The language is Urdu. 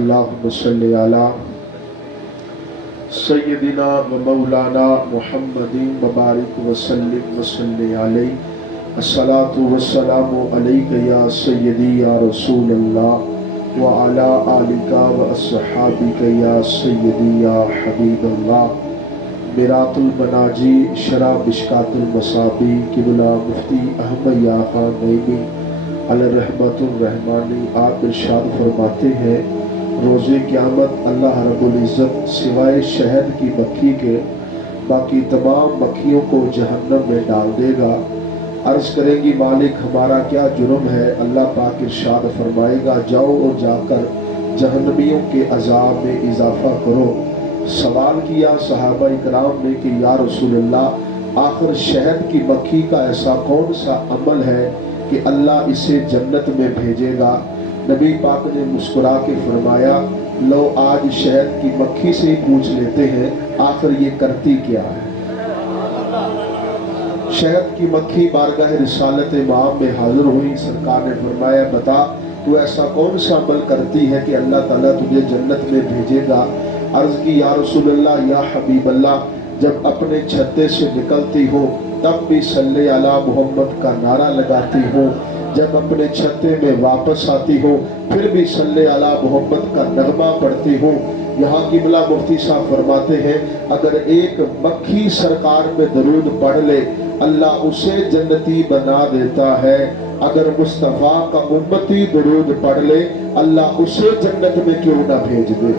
اللہم صلی علی سیدنا و مولانا محمد مبارک وسلم وصلی علیہ الصلاۃ والسلام علیک یا سیدی یا رسول اللہ وعلی آلک و اصحابک یا سیدی یا حبیب اللہ۔ میرات المناجی شرح مشکات المصابی قبلہ مفتی احمد یا خان نعیمی علی رحمت الرحمانی آپ ارشاد فرماتے ہیں روز قیامت اللہ رب العزت سوائے شہد کی مکھی کے باقی تمام مکھیوں کو جہنم میں ڈال دے گا۔ عرض کریں گی مالک ہمارا کیا جرم ہے؟ اللہ پاک ارشاد فرمائے گا جاؤ اور جا کر جہنمیوں کے عذاب میں اضافہ کرو۔ سوال کیا صحابہ اکرام نے کہ یا رسول اللہ آخر شہد کی مکھی کا ایسا کون سا عمل ہے کہ اللہ اسے جنت میں بھیجے گا؟ نبی پاک نے مسکرا کے فرمایا لو آج شہد کی مکھی سے ہی پوچھ لیتے ہیں آخر یہ کرتی کیا ہے۔ شہد کی مکھی بارگاہ رسالت امام میں حاضر ہوئی، سرکار نے فرمایا بتا تو ایسا کون سا عمل کرتی ہے کہ اللہ تعالیٰ تجھے جنت میں بھیجے گا؟ عرض کی یا رسول اللہ یا حبیب اللہ جب اپنے چھتے سے نکلتی ہو تب بھی صلی علی محمد کا نعرہ لگاتی ہو، جب اپنے چھتے میں واپس آتی ہو پھر بھی صلی علی محمد کا نغمہ پڑھتی ہو۔ یہاں قبلہ مفتی صاحب فرماتے ہیں اگر ایک مکھی سرکار میں درود پڑھ لے اللہ اسے جنتی بنا دیتا ہے، اگر مصطفیٰ کا امتی درود پڑھ لے اللہ اسے جنت میں کیوں نہ بھیج دے۔